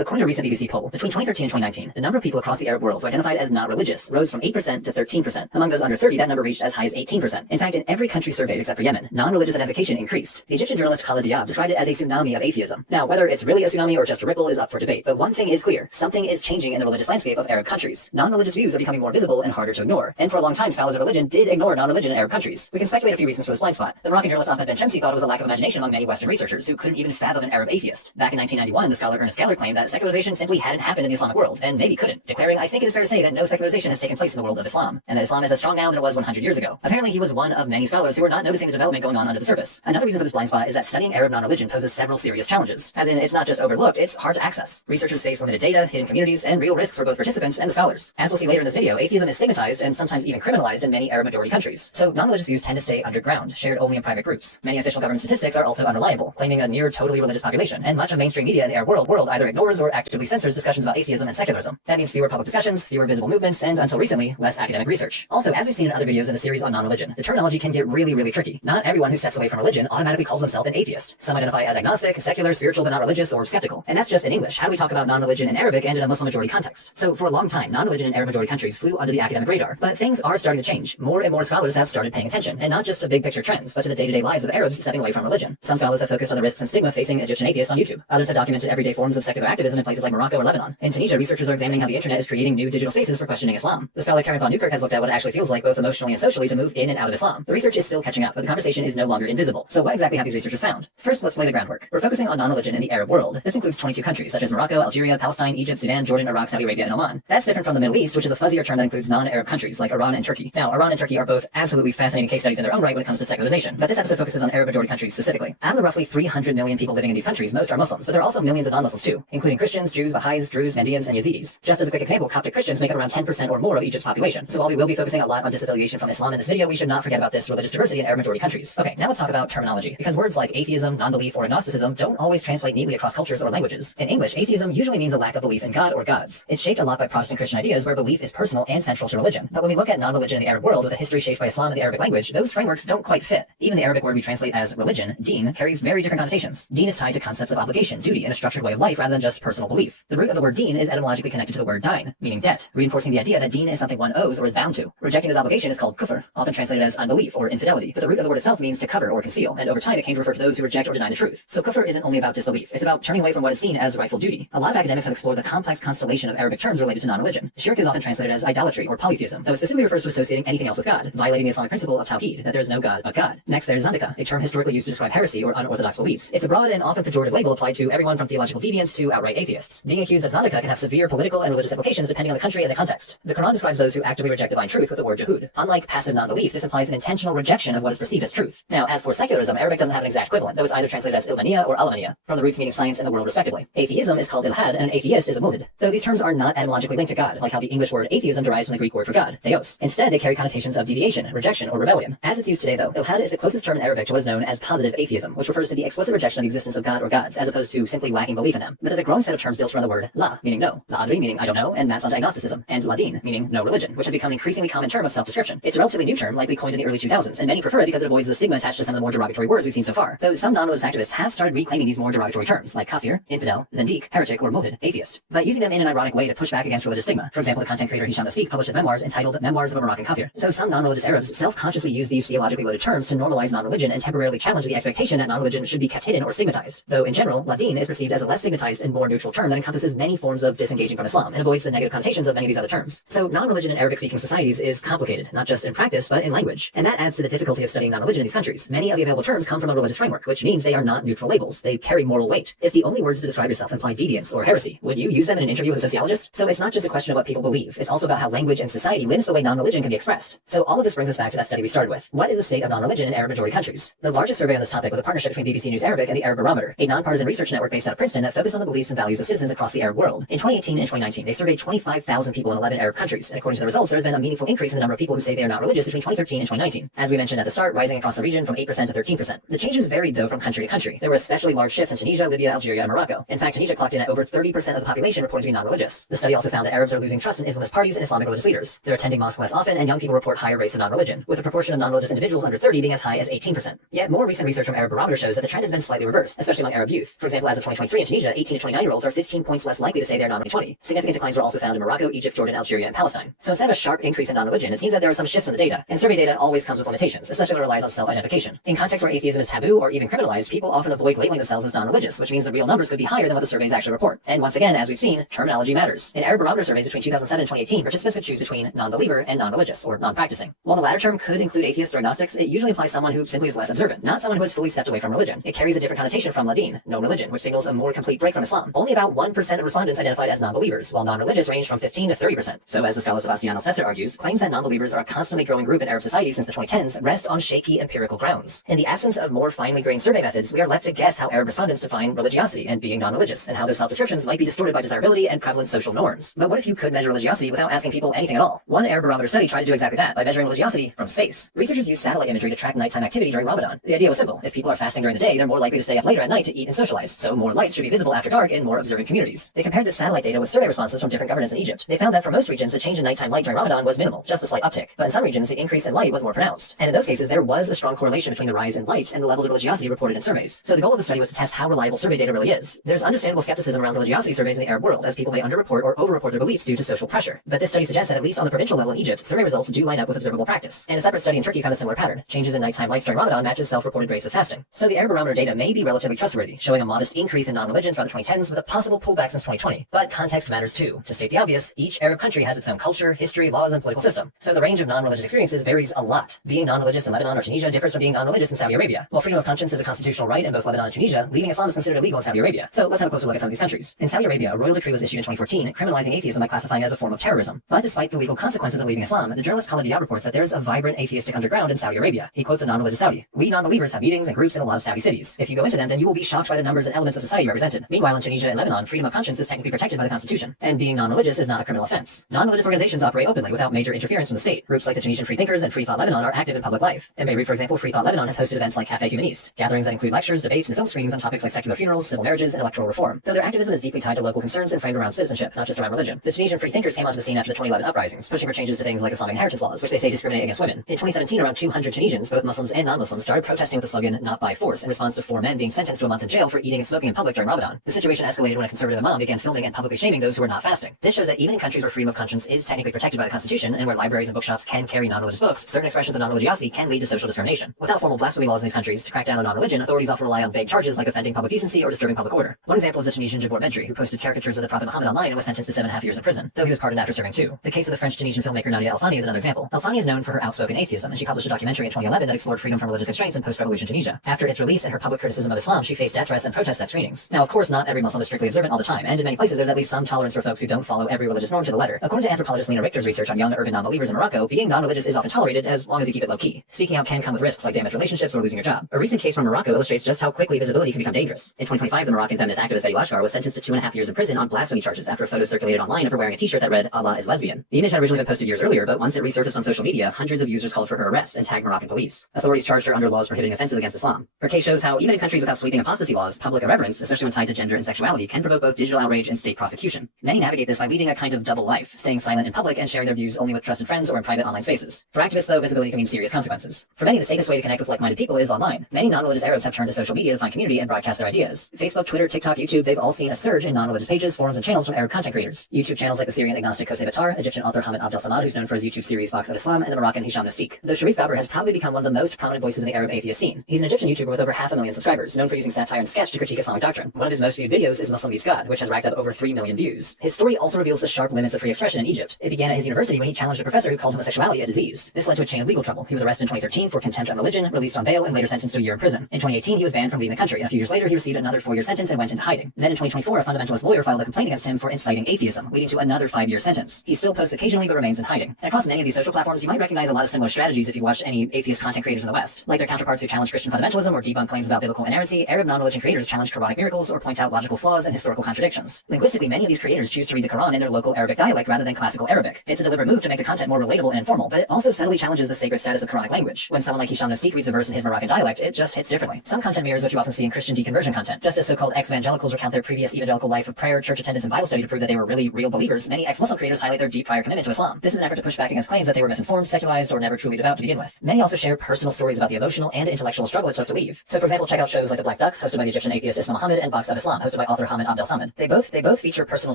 According to a recent BBC poll, between 2013 and 2019, the number of people across the Arab world who identified as not religious rose from 8% to 13%. Among those under 30, that number reached as high as 18%. In fact, in every country surveyed except for Yemen, non-religious identification increased. The Egyptian journalist Khalid Diab described it as a tsunami of atheism. Now, whether it's really a tsunami or just a ripple is up for debate, but one thing is clear. Something is changing in the religious landscape of Arab countries. Non-religious views are becoming more visible and harder to ignore. And for a long time, scholars of religion did ignore non-religion in Arab countries. We can speculate a few reasons for this blind spot. The Moroccan journalist Ahmed Ben Chemsi thought it was a lack of imagination among many Western researchers who couldn't even fathom an Arab atheist. Back in 1991, the scholar Ernest Geller claimed that secularization simply hadn't happened in the Islamic world, and maybe couldn't, declaring, "I think it is fair to say that no secularization has taken place in the world of Islam, and that Islam is as strong now than it was 100 years ago." Apparently, he was one of many scholars who were not noticing the development going on under the surface. Another reason for this blind spot is that studying Arab non-religion poses several serious challenges. As in, it's not just overlooked, it's hard to access. Researchers face limited data, hidden communities, and real risks for both participants and the scholars. As we'll see later in this video, atheism is stigmatized and sometimes even criminalized in many Arab-majority countries. So non-religious views tend to stay underground, shared only in private groups. Many official government statistics are also unreliable, claiming a near totally religious population, and much of mainstream media in the Arab world either ignores or actively censors discussions about atheism and secularism. That means fewer public discussions, fewer visible movements, and until recently, less academic research. Also, as we've seen in other videos in the series on non-religion, the terminology can get really tricky. Not everyone who steps away from religion automatically calls themselves an atheist. Some identify as agnostic, secular, spiritual but not religious, or skeptical. And that's just in English. How do we talk about non-religion in Arabic and in a Muslim majority context? So for a long time, non-religion in Arab majority countries flew under the academic radar. But things are starting to change. More and more scholars have started paying attention, and not just to big picture trends, but to the day-to-day lives of Arabs stepping away from religion. Some scholars have focused on the risks and stigma facing Egyptian atheists on YouTube. Others have documented everyday forms of secular activism in places like Morocco or Lebanon. In Tunisia, researchers are examining how the internet is creating new digital spaces for questioning Islam. The scholar Karen von Newkirk has looked at what it actually feels like both emotionally and socially to move in and out of Islam. The research is still catching up, but the conversation is no longer invisible. So what exactly have these researchers found? First, let's lay the groundwork. We're focusing on non-religion in the Arab world. This includes 22 countries such as Morocco, Algeria, Palestine, Egypt, Sudan, Jordan, Iraq, Saudi Arabia, and Oman. That's different from the Middle East, which is a fuzzier term that includes non-Arab countries like Iran and Turkey. Now, Iran and Turkey are both absolutely fascinating case studies in their own right when it comes to secularization, but this episode focuses on Arab majority countries specifically. Out of the roughly 300 million people living in these countries, most are Muslims, but there are also millions of non-Muslims too, including Christians, Jews, Baha'is, Druze, Mandeans, and Yazidis. Just as a quick example, Coptic Christians make up around 10% or more of Egypt's population. So while we will be focusing a lot on disaffiliation from Islam in this video, we should not forget about this religious diversity in Arab majority countries. Okay, now let's talk about terminology, because words like atheism, non-belief, or agnosticism don't always translate neatly across cultures or languages. In English, atheism usually means a lack of belief in God or gods. It's shaped a lot by Protestant Christian ideas where belief is personal and central to religion. But when we look at non-religion in the Arab world with a history shaped by Islam and the Arabic language, those frameworks don't quite fit. Even the Arabic word we translate as religion, deen, carries very different connotations. Deen is tied to concepts of obligation, duty, and a structured way of life rather than just personal belief. The root of the word deen is etymologically connected to the word dine, meaning debt, reinforcing the idea that deen is something one owes or is bound to. Rejecting this obligation is called kufr, often translated as unbelief or infidelity, but the root of the word itself means to cover or conceal, and over time it came to refer to those who reject or deny the truth. So kufr isn't only about disbelief, it's about turning away from what is seen as rightful duty. A lot of academics have explored the complex constellation of Arabic terms related to non-religion. Shirk is often translated as idolatry or polytheism, though it specifically refers to associating anything else with God, violating the Islamic principle of tawhid, that there is no God but God. Next, there's zandaka, a term historically used to describe heresy or unorthodox beliefs. It's a broad and often pejorative label applied to everyone from theological deviants to outright atheists. Being accused of zandaka can have severe political and religious implications depending on the country and the context. The Quran describes those who actively reject divine truth with the word jahud. Unlike passive non-belief, this implies an intentional rejection of what is perceived as truth. Now, as for secularism, Arabic doesn't have an exact equivalent, though it's either translated as ilmaniya or alamaniya, from the roots meaning science and the world respectively. Atheism is called ilhad, and an atheist is a mulhid, though these terms are not etymologically linked to God, like how the English word atheism derives from the Greek word for God, theos. Instead, they carry connotations of deviation, rejection, or rebellion. As it's used today, though, ilhad is the closest term in Arabic to what is known as positive atheism, which refers to the explicit rejection of the existence of God or gods, as opposed to simply lacking belief in them. But there's a growing set of terms built around the word la, meaning no, la adri, meaning I don't know, and maps onto agnosticism, and ladin, meaning no religion, which has become an increasingly common term of self-description. It's a relatively new term, likely coined in the early 2000s, and many prefer it because it avoids the stigma attached to some of the more derogatory words we've seen so far, though some non-religious activists have started reclaiming these more derogatory terms, like kafir, infidel, zindiq, heretic, or mulhid, atheist, but using them in an ironic way to push back against religious stigma. For example, the content creator Hisham published his memoirs entitled Memoirs of a Moroccan Kafir. So some non-religious Arabs self-consciously use these theologically loaded terms to normalize non-religion and temporarily challenge the expectation that non-religion should be kept hidden or stigmatized, though in general, ladin is perceived as a less stigmatized and more neutral term that encompasses many forms of disengaging from Islam and avoids the negative connotations of many of these other terms. So non-religion in Arabic-speaking societies is complicated, not just in practice, but in language, and that adds to the difficulty of studying non-religion in these countries. Many of the available terms come from a religious framework, which means they are not neutral labels. They carry moral weight. If the only words to describe yourself imply deviance or heresy, would you use them in an interview with a sociologist? So it's not just a question of what people believe, it's also about how language and society limits the way non-religion can be expressed. So all of this brings us back to that study we started with. What is the state of non-religion in Arab-majority countries? The largest survey on this topic was a partnership between BBC News Arabic and the Arab Barometer, a nonpartisan research network based out of Princeton that focused on the beliefs and values of citizens across the Arab world. In 2018 and 2019, they surveyed 25,000 people in 11 Arab countries, and according to the results, there's been a meaningful increase in the number of people who say they are not religious between 2013 and 2019. As we mentioned at the start, rising across the region from 8% to 13%. The changes varied though from country to country. There were especially large shifts in Tunisia, Libya, Algeria, and Morocco. In fact, Tunisia clocked in at over 30% of the population reported to be non-religious. The study also found that Arabs are losing trust in Islamist parties and Islamic religious leaders. They're attending mosque less often, and young people report higher rates of non-religion, with a proportion of non-religious individuals under 30 being as high as 18%. Yet more recent research from Arab Barometer shows that the trend has been slightly reversed, especially among Arab youth. For example, as of 2023 in Tunisia, 18 to 29 20-year-olds are 15 points less likely to say they are non-religious 20. Significant declines were also found in Morocco, Egypt, Jordan, Algeria, and Palestine. So instead of a sharp increase in non-religion, it seems that there are some shifts in the data, and survey data always comes with limitations, especially when it relies on self-identification. In contexts where atheism is taboo or even criminalized, people often avoid labeling themselves as non-religious, which means the real numbers could be higher than what the surveys actually report. And once again, as we've seen, terminology matters. In Arab barometer surveys between 2007 and 2018, participants could choose between non-believer and non-religious, or non-practicing. While the latter term could include atheists or agnostics, it usually implies someone who simply is less observant, not someone who has fully stepped away from religion. It carries a different connotation from Ladin, no religion, which signals a more complete break from Islam. Only about 1% of respondents identified as non-believers, while non-religious range from 15 to 30%. So as the scholar Sebastian Alcester argues, claims that non-believers are a constantly growing group in Arab society since the 2010s rest on shaky empirical grounds. In the absence of more finely grained survey methods, we are left to guess how Arab respondents define religiosity and being non-religious, and how their self-descriptions might be distorted by desirability and prevalent social norms. But what if you could measure religiosity without asking people anything at all? One Arab barometer study tried to do exactly that by measuring religiosity from space. Researchers used satellite imagery to track nighttime activity during Ramadan. The idea was simple. If people are fasting during the day, they're more likely to stay up later at night to eat and socialize, so more lights should be visible after dark in more observant communities. They compared the satellite data with survey responses from different governments in Egypt. They found that for most regions, the change in nighttime light during Ramadan was minimal, just a slight uptick. But in some regions, the increase in light was more pronounced. And in those cases, there was a strong correlation between the rise in lights and the levels of religiosity reported in surveys. So the goal of the study was to test how reliable survey data really is. There's understandable skepticism around religiosity surveys in the Arab world, as people may underreport or overreport their beliefs due to social pressure. But this study suggests that at least on the provincial level in Egypt, survey results do line up with observable practice. And a separate study in Turkey found a similar pattern. Changes in nighttime lights during Ramadan matches self-reported rates of fasting. So the Arab barometer data may be relatively trustworthy, showing a modest increase in non-religion throughout the 2010s with a possible pullback since 2020. But context matters too. To state the obvious, each Arab country has its own culture, history, laws, and political system. So the range of non-religious experiences varies a lot. Being non-religious in Lebanon or Tunisia differs from being non-religious in Saudi Arabia. While freedom of conscience is a constitutional right in both Lebanon and Tunisia, leaving Islam is considered illegal in Saudi Arabia. So let's have a closer look at some of these countries. In Saudi Arabia, a royal decree was issued in 2014 criminalizing atheism by classifying it as a form of terrorism. But despite the legal consequences of leaving Islam, the journalist Khalid Diab reports that there is a vibrant atheistic underground in Saudi Arabia. He quotes a non-religious Saudi. "We non-believers have meetings and groups in a lot of Saudi cities. If you go into them, then you will be shocked by the numbers and elements of society represented." Meanwhile, in Tunisia and Lebanon, freedom of conscience is technically protected by the constitution, and being non-religious is not a criminal offense. Non-religious organizations operate openly without major interference from the state. Groups like the Tunisian Free Thinkers and Free Thought Lebanon are active in public life. In Beirut, for example, Free Thought Lebanon has hosted events like Café Humaniste, gatherings that include lectures, debates, and film screenings on topics like secular funerals, civil marriages, and electoral reform. Though their activism is deeply tied to local concerns and framed around citizenship, not just around religion. The Tunisian Free Thinkers came onto the scene after the 2011 uprisings, pushing for changes to things like Islamic inheritance laws, which they say discriminate against women. In 2017, around 200 Tunisians, both Muslims and non-Muslims, started protesting with the slogan "Not by force" in response to 4 men being sentenced to a month in jail for eating and smoking in public during Ramadan. The situation escalated when a conservative imam began filming and publicly shaming those who were not fasting. This shows that even in countries where freedom of conscience is technically protected by the constitution and where libraries and bookshops can carry non-religious books, certain expressions of non-religiosity can lead to social discrimination. Without formal blasphemy laws in these countries to crack down on non-religion, authorities often rely on vague charges like offending public decency or disturbing public order. One example is the Tunisian Jabor Medri, who posted caricatures of the Prophet Muhammad online and was sentenced to 7.5 years in prison, though he was pardoned after serving 2. The case of the French-Tunisian filmmaker Nadia El-Fani is another example. El-Fani is known for her outspoken atheism, and she published a documentary in 2011 that explored freedom from religious constraints in post-revolution Tunisia. After its release and her public criticism of Islam, she faced death threats and protests at screenings. Now, of course, not every Muslim is strictly observant all the time, and in many places there's at least some tolerance for folks who don't follow every religious norm to the letter. According to anthropologist Lena Richter's research on young urban non-believers in Morocco, being non-religious is often tolerated as long as you keep it low-key. Speaking out can come with risks like damaged relationships or losing your job. A recent case from Morocco illustrates just how quickly visibility can become dangerous. In 2025, the Moroccan feminist activist Betty Lashkar was sentenced to 2.5 years in prison on blasphemy charges after a photo circulated online of her wearing a t-shirt that read "Allah is lesbian." The image had originally been posted years earlier, but once it resurfaced on social media, hundreds of users called for her arrest and tagged Moroccan police. Authorities charged her under laws prohibiting offenses against Islam. Her case shows how even in countries without sweeping apostasy laws, public irreverence, especially when tied to gender and sexuality, can provoke both digital outrage and state prosecution. Many navigate this by leading a kind of double life, staying silent in public and sharing their views only with trusted friends or in private online spaces. For activists, though, visibility can mean serious consequences. For many, the safest way to connect with like-minded people is online. Many non-religious Arabs have turned to social media to find community and broadcast their ideas. Facebook, Twitter, TikTok, YouTube, they've all seen a surge in non-religious pages, forums, and channels from Arab content creators. YouTube channels like the Syrian agnostic Qosay Battar, Egyptian author Hamid Abdel Samad, who's known for his YouTube series Box of Islam, and the Moroccan Hisham Nastik. Though Sharif Gabr has probably become one of the most prominent voices in the Arab atheist scene. He's an Egyptian YouTuber with over 500,000 subscribers, known for using satire and sketch to critique Islamic doctrine. One of his most viewed videos is Muslim Beats God, which has racked up over 3 million views. His story also reveals the sharp limits of free expression in Egypt. It began at his university when he challenged a professor who called homosexuality a disease. This led to a chain of legal trouble. He was arrested in 2013 for contempt on religion, released on bail, and later sentenced to a year in prison. In 2018, he was banned from leaving the country, and a few years later, he received another 4-year sentence and went into hiding. Then in 2024, a fundamentalist lawyer filed a complaint against him for inciting atheism, leading to another 5-year sentence. He still posts occasionally, but remains in hiding. And across many of these social platforms, you might recognize a lot of similar strategies if you watched any atheist content creators in the West. Like their counterparts who challenge Christian fundamentalism or debunk claims about biblical inerrancy, Arab non-religion creators challenge Quranic miracles or point out logical flaws and historical contradictions. Linguistically, many of these creators choose to read the Quran in their local Arabic dialect rather than classical Arabic. It's a deliberate move to make the content more relatable and informal, but it also subtly challenges the sacred status of Quranic language. When someone like Hisham Nastik reads a verse in his Moroccan dialect, it just hits differently. Some content mirrors what you often see in Christian deconversion content. Just as so-called ex-evangelicals recount their previous evangelical life of prayer, church attendance, and Bible study to prove that they were really real believers, many ex-Muslim creators highlight their deep prior commitment to Islam. This is an effort to push back against claims that they were misinformed, secularized, or never truly devout to begin with. Many also share personal stories about the emotional and intellectual struggle it took to leave. So for example, check out shows like The Black Ducks, hosted by the Egyptian atheist Isma Muhammad, and Box of Islam, hosted by author Hamid Abdelsamad. They both feature personal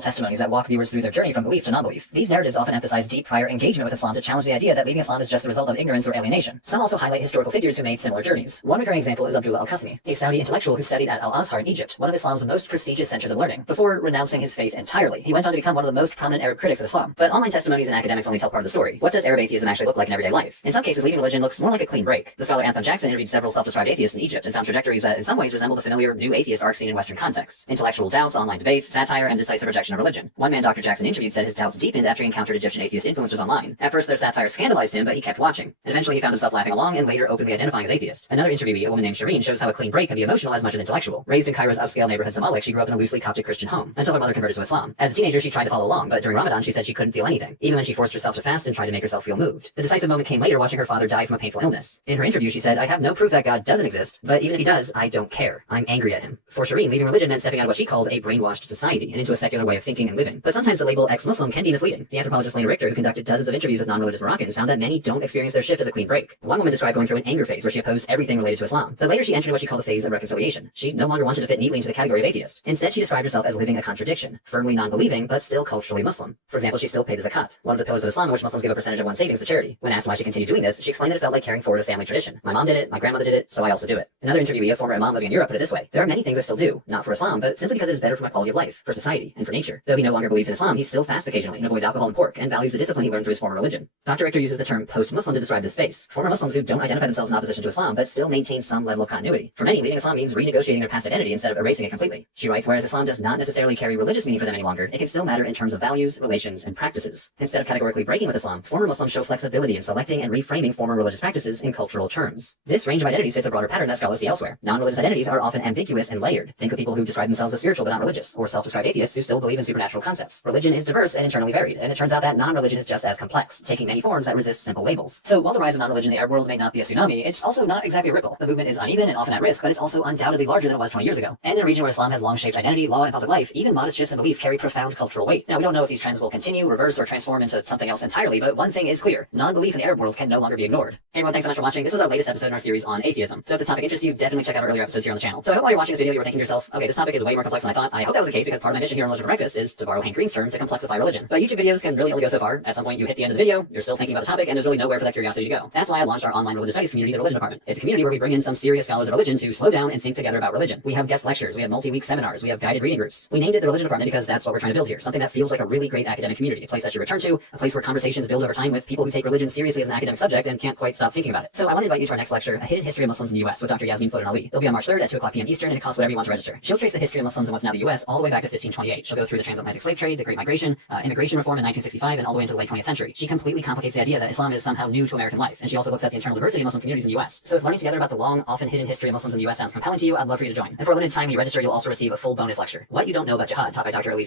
testimonies that walk viewers through their journey from belief to non-belief. These narratives often emphasize deep prior engagement with Islam to challenge the idea that leaving Islam is just the result of ignorance or alienation. Some also highlight historical figures who made similar journeys. One recurring example is Abdullah al-Qasimi, a Saudi intellectual who studied at Al-Azhar in Egypt, one of Islam's most prestigious centers of learning. Before renouncing his faith entirely, he went on to become one of the most prominent Arab critics of Islam. But online testimonies and academics only tell part of the story. What does Arab atheism actually look like in everyday life? In some cases, leaving religion looks more like a clean break. The scholar Anthony Jackson interviewed several self-described atheists in Egypt and found trajectories that in some ways resemble the familiar new atheist arc seen in Western contexts. Intellectual doubts, online debates, satire, and decisive rejection of religion. One man Dr. Jackson interviewed said his doubts deepened after he encountered Egyptian atheist influencers online. At first, their satire scandalized him, but he kept watching. And eventually he found himself laughing along and later openly identifying as atheist. Another interviewee, a woman named Shireen, shows how a clean break can be emotional as much as intellectual. Raised in Cairo's upscale neighborhood Zamalek, she grew up in a loosely Coptic Christian home until her mother converted to Islam. As a teenager, she tried to follow along, but during Ramadan, she said she couldn't feel anything, even when she forced herself to fast and tried to make herself feel moved. The decisive moment came later, watching her father die from a painful illness. In her interview, she said, "I have no proof that God doesn't exist, but even if he does, I don't care. I'm angry at him." For Shireen, leaving religion meant stepping out of what she called a brainwashed society and into a secular way of thinking and living. But sometimes the label ex-Muslim can be misleading. The anthropologist Lena Richter, who conducted dozens of interviews with non-religious Moroccans, found that many don't experience their shift as a clean break. One woman described going through an anger phase where she opposed everything related to Islam, but later she entered what she called a phase of reconciliation. She no longer wanted to fit neatly into the category of atheist. Instead, she described herself as living a contradiction, firmly non-believing, but still culturally Muslim. For example, she still paid the zakat, one of the pillars of Islam in which Muslims give a percentage of one's savings to charity. When asked why she continued doing this, she explained that it felt like carrying forward a family tradition. My mom did it, my grandmother did it, so I also do it. Another interviewee, a former imam living in Europe, put it this way: "There are many things I still do, not for Islam, but simply because it is better for my quality of life, for society, and for nature." Though he no longer believes in Islam, he still fasts occasionally and avoids alcohol and pork, and values the discipline he learned through his former religion. Dr. Richter uses the term post-Muslim to describe this space. Former Muslims who don't identify themselves in opposition to Islam, but still maintain some level of continuity. For many, leaving Islam means renegotiating their past identity instead of erasing it completely. She writes, whereas Islam does not necessarily carry religious meaning for them any longer, it can still matter in terms of values, relations, and practices. Instead of categorically breaking with Islam, former Muslims show flexibility in selecting and reframing former religious practices in cultural terms. This range of identities fits a broader pattern that scholars see elsewhere. Non-religious identities are often ambiguous and layered. Think of people who describe themselves as spiritual but not religious, or self-described atheists who still believe in supernatural concepts. Religion is diverse and internally varied, and it turns out that non-religion is just as complex, taking many forms that resist simple labels. So while the rise of non-religion in the Arab world may not be a tsunami, it's also not exactly a ripple. The movement is uneven and often at risk, but it's also undoubtedly larger than it was 20 years ago. And in a region where Islam has long shaped identity, law, and public life, even modest shifts in belief carry profound cultural weight. Now, we don't know if these trends will continue, reverse, or transform into something else entirely, but one thing is clear: non-belief in the Arab world can no longer be ignored. Hey everyone, thanks so much for watching. This was our latest episode in our series on atheism. So if this topic interests you, definitely check out our earlier episodes here on the channel. So I hope while you're watching this video, you were thinking to yourself, okay, this topic is way more complex than I thought. I hope that was the case, because part of my mission here on Religion for Breakfast is, to borrow Hank Green's term, to complexify religion. But YouTube videos can really only go so far. At some point, you hit the end of the video, you're still thinking about a topic, and there's really nowhere for that curiosity to go. That's why I launched our online religious studies community, the Religion Department. It's a community where we bring in some serious scholars of religion to slow down and think together about religion. We have guest lectures, we have multi-week seminars, we have guided reading groups. We named it the Religion Department because that's what we're trying to build here. Something that feels like a really great academic community, a place that you return to, a place where conversations build over time with people who take religion seriously as an academic subject and can't quite stop thinking about it. So I want to invite you to our next lecture, A Hidden History of Muslims in the US, with Dr. Yasmin Foden Ali. It'll be on March 3rd at 2 o'clock p.m. Eastern, and it costs whatever you want to register. She'll trace the history of Muslims in what's now the US all the way back to 1528. She'll go through the transatlantic slave trade, the Great Migration, immigration reform in 1965, and all the way into the late 20th century. She completely complicates the idea that Islam is somehow new to American life, and she also looks at the internal diversity of Muslim communities in the US. So if learning together about the long, often hidden history of Muslims in the US sounds compelling to you, I'd love for you to join. And for a limited time, when you register, you'll also receive a full bonus lecture, What You Don't Know About Jihad, taught by Dr. Elise